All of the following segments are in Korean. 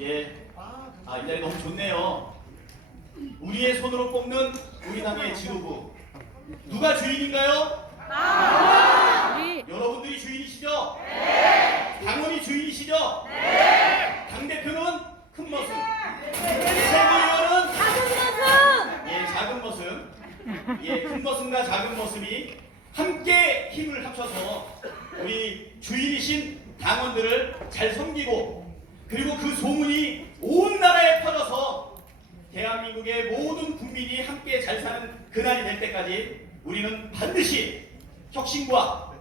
예. 아, 이 자리 너무 좋네요. 우리의 손으로 뽑는 우리 당의 지도부. 누가 주인인가요? 우리 여러분들이 주인이시죠? 네. 당원이 주인이시죠? 네. 당대표는 큰 머슴. 최고위원은 예, 작은 머슴. 예, 큰 머슴과 작은 머슴이 함께 힘을 합쳐서 우리 주인이신 당원들을 잘 섬기고 그리고 그 소문이 온 나라에 퍼져서 대한민국의 모든 국민이 함께 잘 사는 그날이 될 때까지 우리는 반드시 혁신과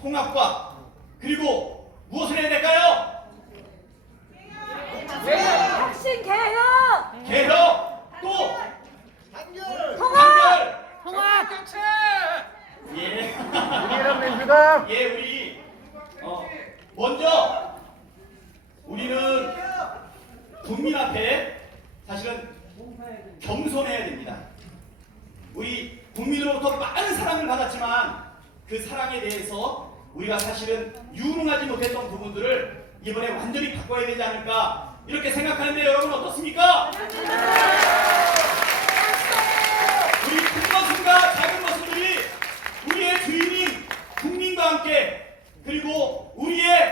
통합과 그리고 무엇을 해야 될까요? 혁신 개혁! 개혁 또 통합! 단결! 통합! 예. 이런 민주당 예, 우리 어, 먼저 우리는 국민 앞에 사실은 겸손해야 됩니다. 우리 국민으로부터 많은 사랑을 받았지만 그 사랑에 대해서 우리가 사실은 유능하지 못했던 부분들을 이번에 완전히 바꿔야 되지 않을까 이렇게 생각하는데 여러분 어떻습니까? 우리 큰 것과 작은 것들이 우리의 주인인 국민과 함께 그리고 우리의